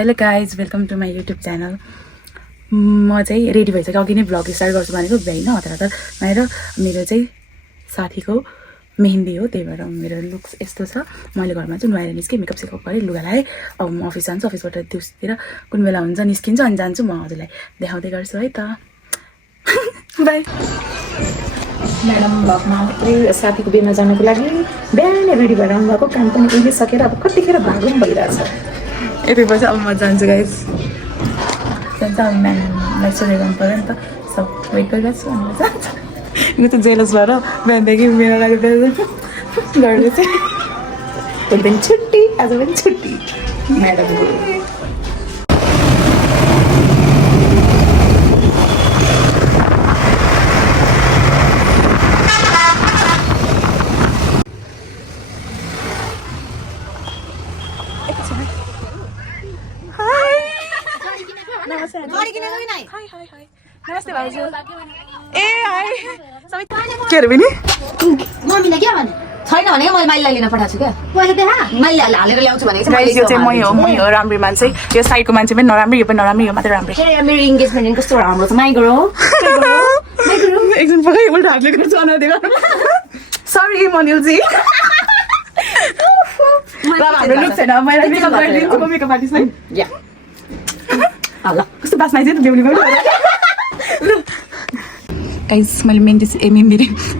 Hello guys welcome to my YouTube channel. म चाहिँ ready भइसक्यो, अघि नै भ्लग स्टार्ट गर्छु भनेको भ्याइन हतार हतार भनेर। मेरो चाहिँ साथीको मेहेन्दी हो, त्यही भएर मेरो लुक्स यस्तो छ। मैले घरमा चाहिँ नुहाएर निस्केँ, मेकअप सेकअप गरेँ, लुगा लगाएँ। अब म अफिस जान्छु, अफिसबाट दिउँसोतिर कुन बेला हुन्छ निस्किन्छु अनि जान्छु। म हजुरलाई देखाउँदै गर्छु है त। बाई। म्याडम भ्लगमा मात्रै साथीको बिहेमा जानको लागि बिहानै रेडी भएर आउनुभएको, काम पनि उहिले सकेर अब कतिखेर भागो पनि भइरहेछ। यति पछि अब म जान्छु गाइस, जान्छ। अब म्यामलाई सोधे गर्नु पऱ्यो नि त, सब वेट गरिरहेको छु भनेर जान्छ। यो त जेलस भएर बिहानदेखि मेरो लागि गर्दै चाहिँ एक दिन छुट्टी, आज पनि छुट्टी म्याडमको। नमस्ते भाउजू। ए हाई के अरे बहिनी, मम्मीले के भने छैन भनेको मैले माइलीलाई लिन पठाएको छु क्या। मैले देखा माइलीले हालेर ल्याउँछु भनेको यो चाहिँ मै हो राम्री मान्छे। यो साइडको मान्छे पनि नराम्रो, यो पनि नराम्रो, यो मात्रै राम्रो। मेरो इन्गेजमेन्ट कस्तो राम्रो छ। माइ गरौ एकजना पक्कै उल्टा हातले गर्छु अनादेखि। सरी मनिलजी, हाम्रो लुक छैन। मैले मेकअप गरिदिन्छु, म मेकअप आर्टिस्ट है। या ल कस्तो बास माइज त बेहुली गाइस। मैले मेहेन्दी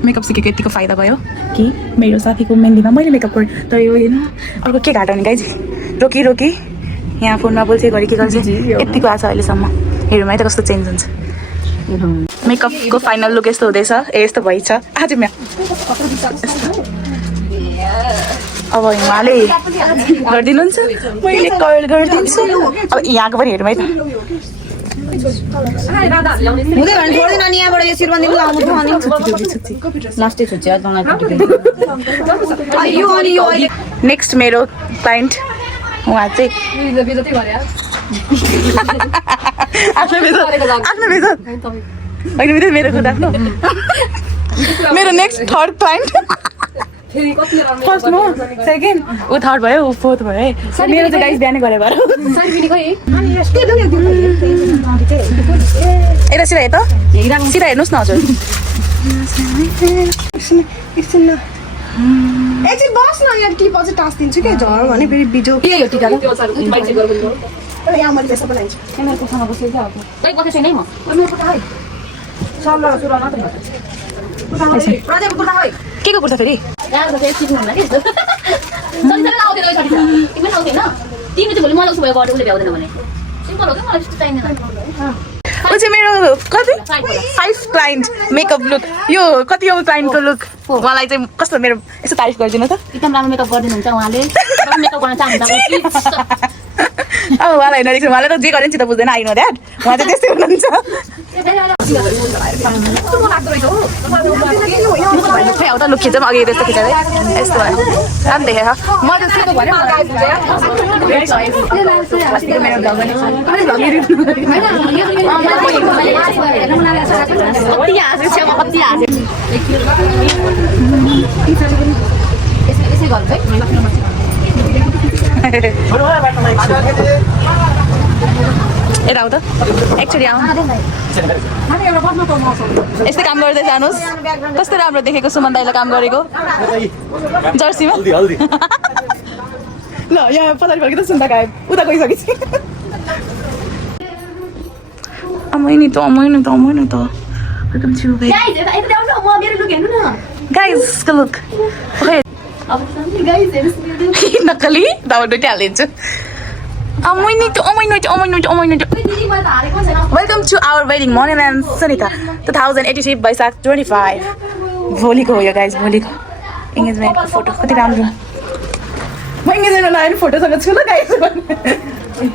मेकअप सिकेको यतिको फाइदा भयो कि मेरो साथीको मेहेन्दीमा मैले मेकअप गरेँ, तर यो होइन अर्को के घाटाउने गाइज। रोकी यहाँ फोनमा बोल्छ घरि के गर्छ, यतिको आएको छ अहिलेसम्म। हेरौँ है त कस्तो चेन्ज हुन्छ। मेकअपको फाइनल लुक यस्तो हुँदैछ। यस्तो भइछ आज म्या। अब हिमाले गरिदिनुहुन्छ, मैले कर्ल गरिदिन्छु। अब यहाँको पनि हेरौँ है त। नेक्स्ट मेरो क्लाइन्ट उहाँ चाहिँ होइन मेरो खुद आफ्नो। मेरो नेक्स्ट थर्ड क्लाइन्ट, फर्स्ट म, सेकेन्ड ऊ थर्ड भयो, ऊ फोर्थ भयो है। मेरो चाहिँ गाइस बिहानै गरे भएर यता सिधा त सिधा हेर्नुहोस् न हजुर। एकछिन बस न, यहाँ टिप अझै टाँसिदिन्छु क्या। झर भने फेरि बिजो के यो टिका यहाँ मैले पैसा बनाइन्छु। के को कुर्ता फेरि ऊ चाहिँ मेरो कति 5 क्लाइन्ट मेकअप लुक। यो कति हो क्लाइन्टको लुक? उहाँलाई चाहिँ कस्तो मेरो यसो तारिफ गरिदिनु त। एकदम राम्रो मेकअप गरिदिनुहुन्छ उहाँले। मेकअप गर्न चाहनुहुन्छ अब उहाँलाई नदेख्छु, उहाँले त जे गरेन चित्त बुझ्दैन। आई नो द्याट, उहाँ चाहिँ त्यस्तै हुनुहुन्छ। लुक खिचौँ अघि त्यस्तो खिचाइ यस्तो भयो राम्रो देखेर। म यता आऊ त एक्चुअली आऊ। यस्तै काम गर्दै जानुहोस्। कस्तो राम्रो देखेको सुमन दाइले काम गरेको जर्सीमा। ल यहाँ पछाडि फर्के त सुन्दा गायब, उता गइसकेपछि। अमै नि त गाइस को लुक नक्कली दाउड हालिदिन्छु। Welcome to our wedding monument Sanita 2083 वैशाख 25। भोलिको हो यो गाइज, भोलिको इङ्गेजमेन्टको फोटो कति राम्रो। म इङ्गेजमेन्टमा लगाएर फोटोसँग छु ल गाइज।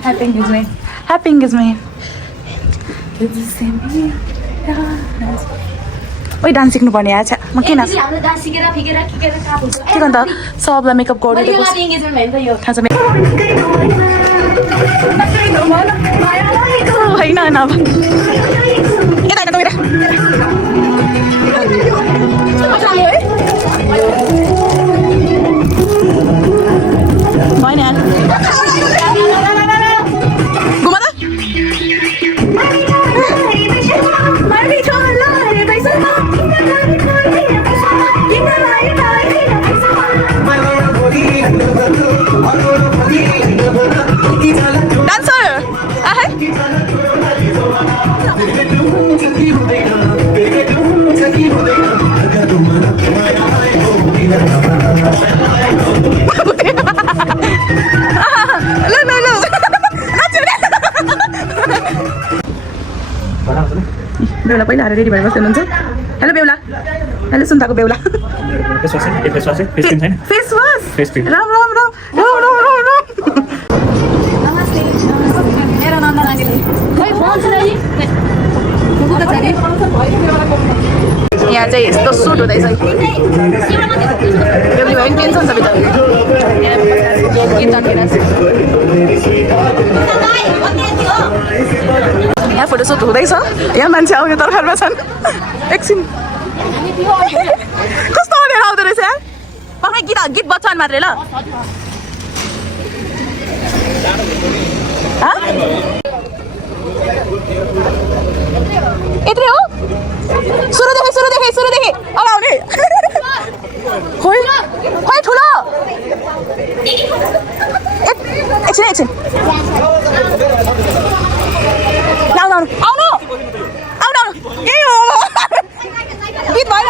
Happy engagement. ओइ डान्स सिक्नुपर्ने आछ। म किन के गर्नु त सबलाई मेकअप गर्नु होइन अब यता यता गएर होइन बेहुला पहिला आएर रेडी भएर बस्दै हुनुहुन्छ हेलो बेहुला हेलो सुन्ताको बेहुला फेस वास राम राम राम राम राम राम राम मेरो नन्द नानीले खै फोन छ नि कुकुर छ नि यहाँ चाहिँ यस्तो सुट हुँदैछ बेहुली भयो नि टेन्सन छ बिचरा गीत यहाँ फोटोसुट हुँदैछ यहाँ मान्छे आउने तर्खरमा छन् एकछिन कस्तो भनेर आउँदो रहेछ यहाँ पक्कै गीत गीत बच्चान मात्रै ल यत्रै हो सुरुदेखि अब आउने खोइ ठुलो एकछिन आउनु यही हो गीत भएन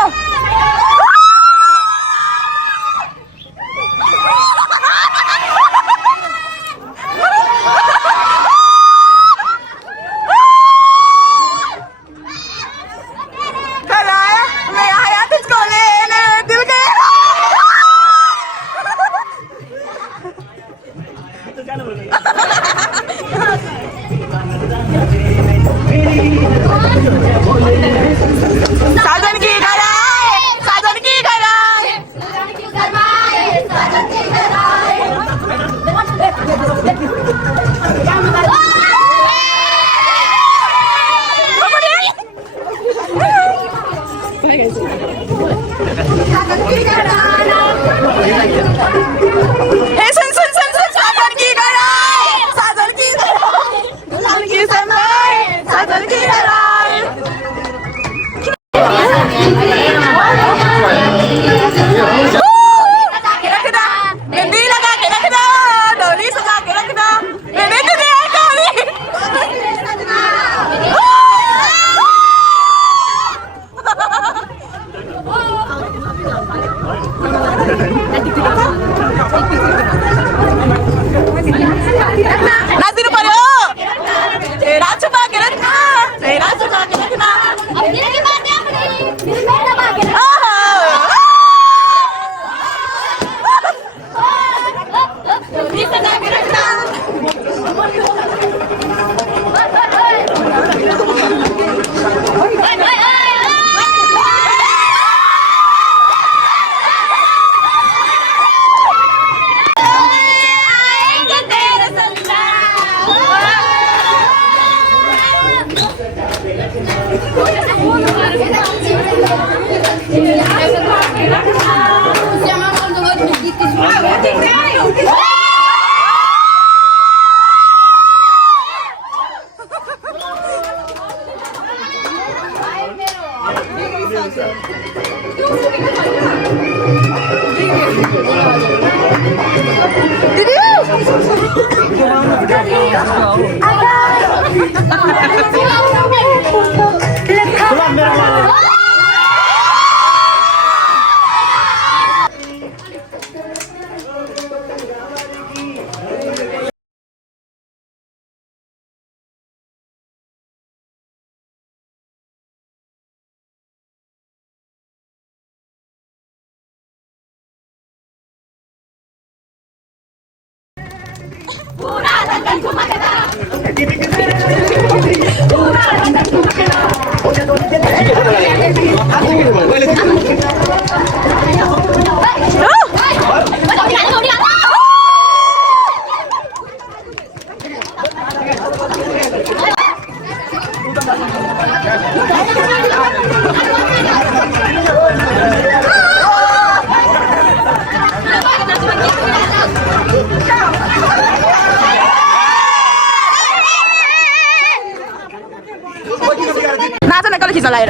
खिच्न लगाएर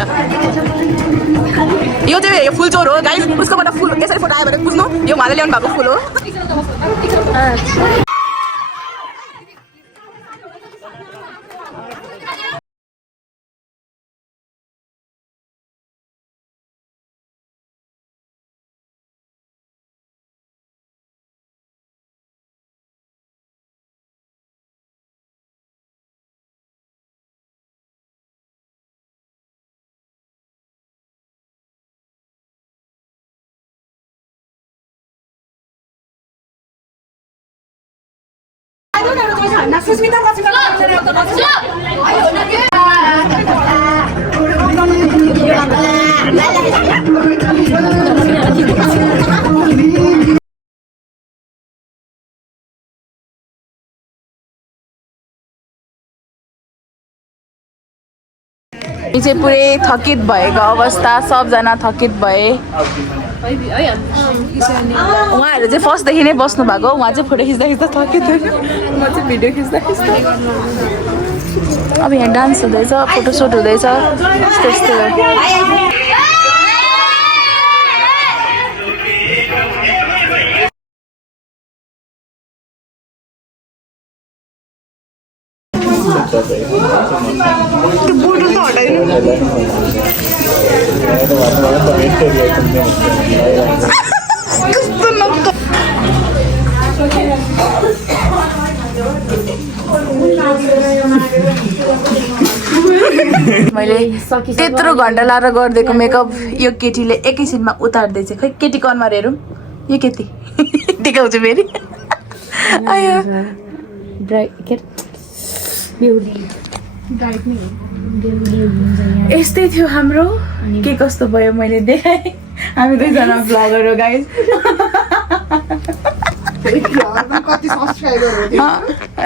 यो चाहिँ यो फुल चोर हो गाइस उसकोबाट फुल यसरी फोटो आयो भने बुझ्नु यो उहाँले ल्याउनु भएको फुल हो यो चाहिँ पुरै थकित भएको अवस्था सबजना थकित भए उहाँहरू चाहिँ फर्स्टदेखि नै बस्नु भएको उहाँ चाहिँ फोटो खिच्दा खिच्दा थकित होइन म चाहिँ भिडियो खिच्दा खिच्दा अब यहाँ डान्स हुँदैछ फोटोसुट हुँदैछ यस्तो यस्तो मैले त्यत्रो घन्टा लाएर गरिदिएको मेकअप यो केटीले एकैछिनमा उतार्दैछ खै केटीको अनुहार हेरौँ यो केटी देखाउँछु फेरि आयो यस्तै थियो हाम्रो के कस्तो भयो मैले देखाएँ हामी दुईजना भ्लगर हो गाइज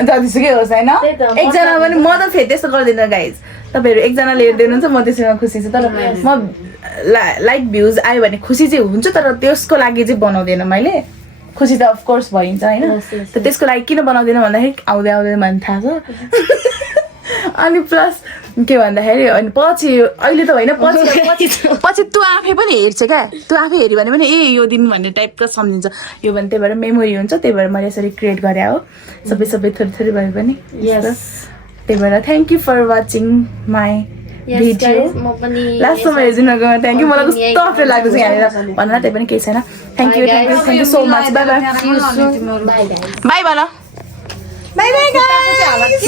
जतिसुकै होस् होइन एकजना पनि म त फेरि त्यस्तो गर्दिनँ गाइज तपाईँहरू एकजनाले हेरिदिनुहुन्छ म त्यसैमा खुसी छु तर म लाइक भ्युज आयो भने खुसी चाहिँ हुन्छु तर त्यसको लागि चाहिँ बनाउँदिनँ मैले खुसी त अफकोर्स भइन्छ होइन त त्यसको लागि किन बनाउँदिनँ भन्दाखेरि आउँदै आउँदै भन्ने थाहा छ अनि प्लस के भन्दाखेरि अनि पछि अहिले त होइन पछि तँ आफै पनि हेर्छ क्या तँ आफै हेऱ्यो भने पनि ए यो दिन भन्ने टाइपको सम्झिन्छ यो भने त्यही भएर मेमोरी हुन्छ त्यही भएर मैले यसरी क्रिएट गरेँ हो सबै थोरै थोरै भए पनि त्यही भएर thank you for watching my video लास्टमा हेरिदिनुको थ्याङ्क यू मलाई कस्तो अप्ठ्यारो लाग्दैछ यहाँनिर भन्नु त्यही पनि केही छैन thank you so much by by by भन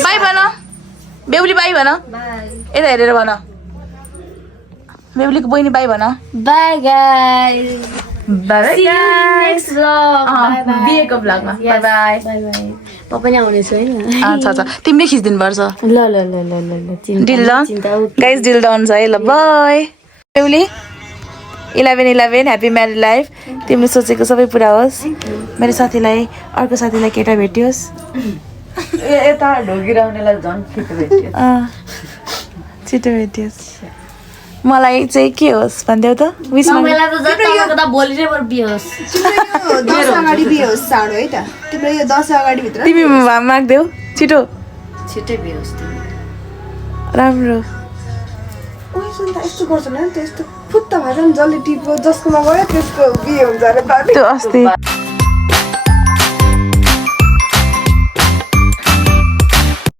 बाई भन बेहुली बाई भन यता हेरेर भन बेहुलीको बहिनी बाई भन बाई गाइस बिहेको भ्लगमा बाई बाई म पनि आउनेछु हैन अच्छा तिमीले खिचिदिनु पर्छ ल deal done guys deal done छ है ल बाई बेहुली 11/11 ह्याप्पी म्यारिड लाइफ तिमीले सोचेको सबै पुरा होस् मेरो साथीलाई अर्को साथीलाई केटा भेटियोस् यता ढोगिराउनेलाई झन् छिटो भेटियोस् मलाई चाहिँ के होस् भनिदेऊ त मलाई त जता त भोलि नै बर बिहे होस् दस अगाडि बिहे होस् चाँडो है त तिम्रो यो 10 अगाडि भित्र तिमी माग्देऊ छिटो छिटै बिहे होस् राम्रो ओइ सुन त यस्तो गर्छन् नि त यस्तो फुत्ता भएछ नि जसले टिप्यो जसकोमा गयो त्यसको बिहे हुन्छ अरे त्यो अस्ति